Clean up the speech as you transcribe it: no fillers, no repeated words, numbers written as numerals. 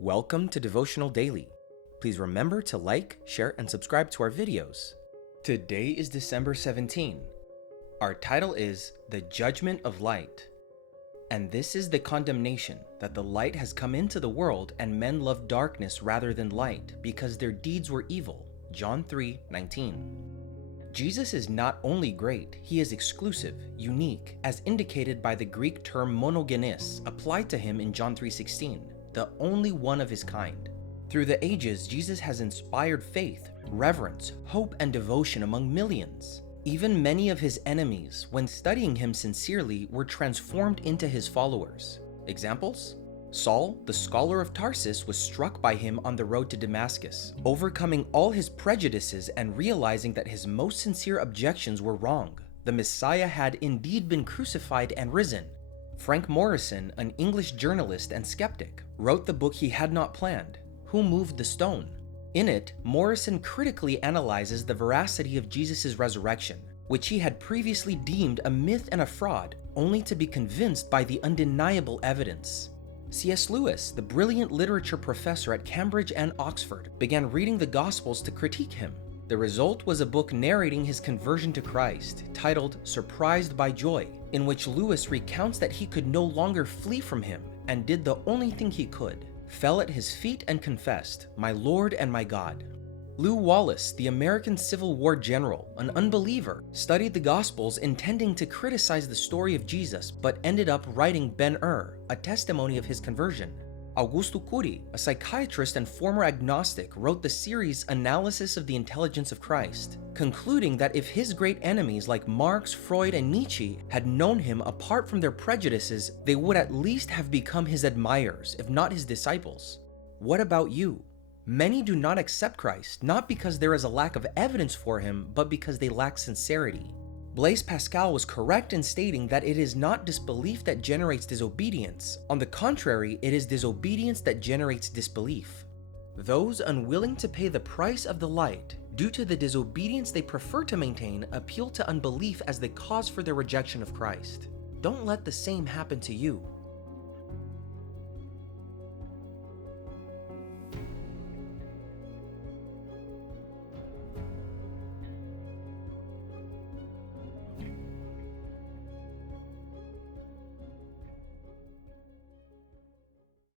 Welcome to Devotional Daily. Please remember to like, share, and subscribe to our videos. Today is December 17. Our title is The Judgment of Light. And this is the condemnation, that the light has come into the world, and men love darkness rather than light, because their deeds were evil. John 3:19. Jesus is not only great, he is exclusive, unique, as indicated by the Greek term monogenes applied to him in John 3:16, the only one of his kind. Through the ages, Jesus has inspired faith, reverence, hope, and devotion among millions. Even many of his enemies, when studying him sincerely, were transformed into his followers. Examples? Saul, the scholar of Tarsus, was struck by him on the road to Damascus, overcoming all his prejudices and realizing that his most sincere objections were wrong. The Messiah had indeed been crucified and risen. Frank Morison, an English journalist and skeptic, wrote the book he had not planned, Who Moved the Stone? In it, Morison critically analyzes the veracity of Jesus' resurrection, which he had previously deemed a myth and a fraud, only to be convinced by the undeniable evidence. C.S. Lewis, the brilliant literature professor at Cambridge and Oxford, began reading the Gospels to critique him. The result was a book narrating his conversion to Christ, titled Surprised by Joy, in which Lewis recounts that he could no longer flee from him and did the only thing he could, fell at his feet and confessed, "My Lord and my God." Lew Wallace, the American Civil War general, an unbeliever, studied the Gospels intending to criticize the story of Jesus, but ended up writing Ben-Hur, a testimony of his conversion. Augusto Curi, a psychiatrist and former agnostic, wrote the series Analysis of the Intelligence of Christ, concluding that if his great enemies like Marx, Freud, and Nietzsche had known him apart from their prejudices, they would at least have become his admirers, if not his disciples. What about you? Many do not accept Christ, not because there is a lack of evidence for him, but because they lack sincerity. Blaise Pascal was correct in stating that it is not disbelief that generates disobedience. On the contrary, it is disobedience that generates disbelief. Those unwilling to pay the price of the light, due to the disobedience they prefer to maintain, appeal to unbelief as the cause for their rejection of Christ. Don't let the same happen to you.